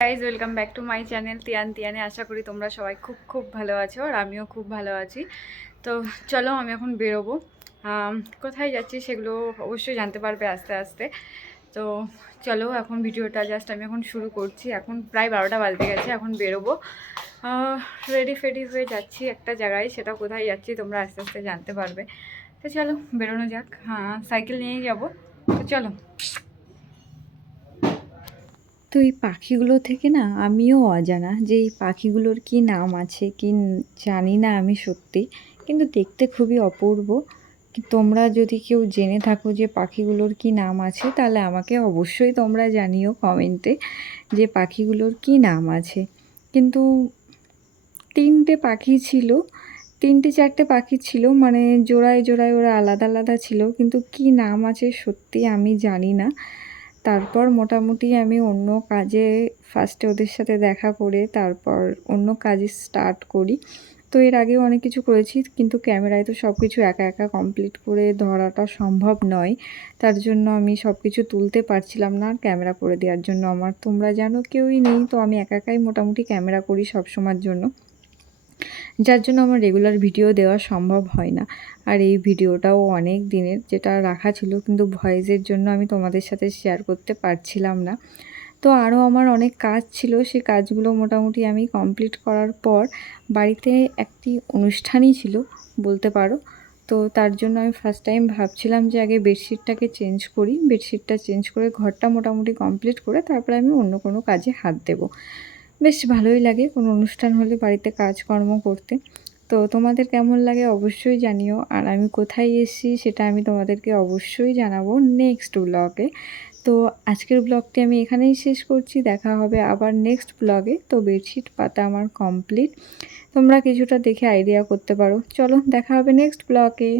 Guys welcome back to my channel Tiyan তিয়ানে আশা করি তোমরা সবাই খুব খুব ভালো আছো আর আমিও খুব ভালো আছি। তো চলো আমি এখন বেরোবো। কোথায় যাচ্ছি সেগুলো অবশ্যই জানতে পারবে আস্তে আস্তে। তো চলো এখন ভিডিওটা জাস্ট আমি এখন শুরু করছি। এখন প্রায় বারোটা বাজতে গেছে, এখন বেরোবো। রেডি ফেডি হয়ে যাচ্ছি একটা জায়গায়, সেটা কোথায় যাচ্ছি তোমরা আস্তে আস্তে জানতে পারবে। তো চলো বেরোনো যাক। হ্যাঁ সাইকেল নিয়েই যাব। তো চলো। তো এই পাখিগুলো থেকে না আমিও অজানা যে এই পাখিগুলোর কি নাম আছে, কি জানি না আমি সত্যি। কিন্তু দেখতে খুবই অপূর্ব। তোমরা যদি কেউ জেনে থাকো যে পাখিগুলোর কি নাম আছে, তাহলে আমাকে অবশ্যই তোমরা জানিও কমেন্টে যে পাখিগুলোর কি নাম আছে। কিন্তু তিনটে পাখি ছিল, তিনটে চারটে পাখি ছিল মানে জোড়ায় জোড়ায় ওরা আলাদা আলাদা ছিল, কিন্তু কি নাম আছে সত্যি আমি জানি না। তারপর মোটামুটি আমি অন্য কাজে ফার্স্টে ওদের সাথে দেখা করে তারপর অন্য কাজে স্টার্ট করি। তো এর আগেও অনেক কিছু করেছি, কিন্তু ক্যামেরায় তো সব কিছু একা একা কমপ্লিট করে ধরাটা সম্ভব নয়। তার জন্য আমি সব কিছু তুলতে পারছিলাম না ক্যামেরা করে দেওয়ার জন্য। আমার তোমরা জানো কেউই নেই, তো আমি একা একাই মোটামুটি ক্যামেরা করি সব সময়ের জন্য। যার জন্য আমার রেগুলার ভিডিও দেওয়া সম্ভব হয় না। আর এই ভিডিওটাও অনেক দিনের যেটা রাখা ছিল, কিন্তু ভয়েসের জন্য আমি তোমাদের সাথে শেয়ার করতে পারছিলাম না। তো আরও আমার অনেক কাজ ছিল, সেই কাজগুলো মোটামুটি আমি কমপ্লিট করার পর বাড়িতে একটি অনুষ্ঠানই ছিল, বলতে পারো। তো তার জন্য আমি ফার্স্ট টাইম ভাবছিলাম যে আগে বেডশিটটাকে চেঞ্জ করি। বেডশিটটা চেঞ্জ করে ঘরটা মোটামুটি কমপ্লিট করে তারপরে আমি অন্য কোনো কাজে হাত দেবো। বেশ ভালোই লাগে কোনো অনুষ্ঠান হলে বাড়িতে কাজকর্ম করতে। তো তোমাদের কেমন লাগে অবশ্যই জানিও। আর আমি কোথায় এসেছি সেটা আমি তোমাদেরকে অবশ্যই জানাব নেক্সট ব্লগে তো আজকের ব্লগটি আমি এখানেই শেষ করছি। দেখা হবে আবার নেক্সট ব্লগে তো বেডশিট পাতা আমার কমপ্লিট তোমরা কিছুটা দেখে আইডিয়া করতে পারো। চলো, দেখা হবে নেক্সট ব্লগে